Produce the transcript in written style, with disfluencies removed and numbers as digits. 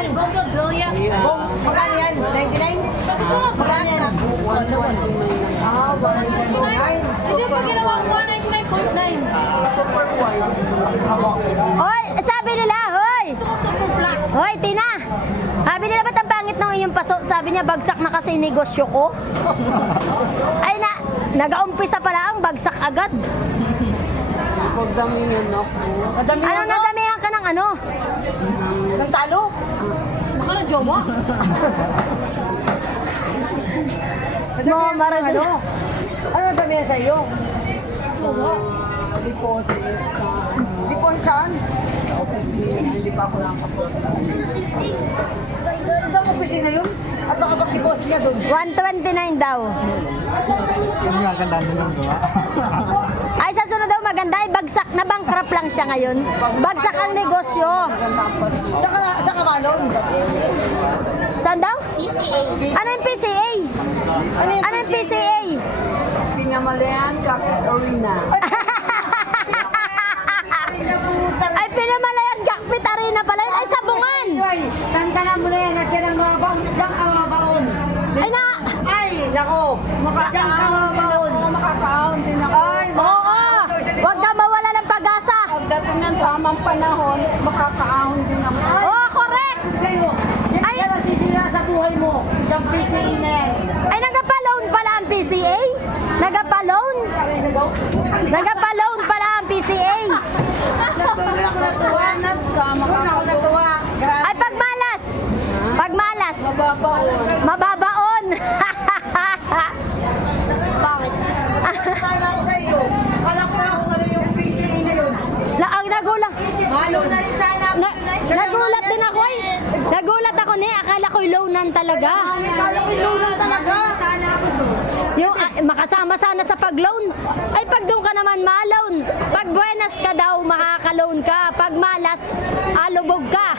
yan? Magkano yan? 99? Magkano yan? 199. Hindi pa ginawa 199.9. Hoy, sabi nila, hoy! Gusto ko super black. Hoy, Tina! Sabi nila, ba't ang pangit ng iyong paso? Sabi niya, bagsak na kasi negosyo ko. Ay na, nag-aumpisa pala ang bagsak agad. Pagdami yun, no? Madami Anong nadamihan ka ng ano? Ng talo? Baka na jowa. Mo, marag Ano? Ano dami yan sa'yo? Jowa. Deposit. Deposit saan? Hindi pa ako nakapasok. Saan mo opisina yun? At nakapag-deposit niya doon? 129 daw. Yung maganda nilang gawa. Ay, sa sunod daw maganda, ay bagsak na bankrupt lang siya ngayon. Bagsak ang negosyo. Saan ka malon? Saan daw? PCA. Ano yung PCA? Ano yung PCA? Pinamalayan Cafe Arena. Ay, Pinamalayan Gakpit Arena pala yun. Ay, Sabungan. Ay, tantanan mo na yan at yan ang mga baon. Diyan ka mga baon. Ay, na. Ay, nako. Diyan ka mga baon. Makakaon din ako. Ay, Oo. Huwag ka mawala ng pag-asa. Pagdating ng tamang panahon, makakaahon din ako. Oo, correct. Sa'yo, Ay. yan ang sisira sa buhay mo. Yung PCE na yan. Ay, nagapa-loan pala ang PCA? Nagapa-loan? Nagapa-loan pala ang PCA. Doon ako natuwa. Doon ako natuwa. Ay, pagmalas. Pagmalas. Mababaon. Mababaon. Bakit? Sana ako sa iyo. Kala ko na kung ano yung PCE na yun. Ang nagulat. Malo na rin sana. Nagulat din ako eh. Nagulat ako ni, akala ko loanan talaga. Kala ko yung lang talaga. Sana ako doon. Yung makasama sana sa pag-loan. Ay, pag doon ka naman ma-loan. Pag buenas ka daw, makaka-loan ka. Pag malas, alubog ka.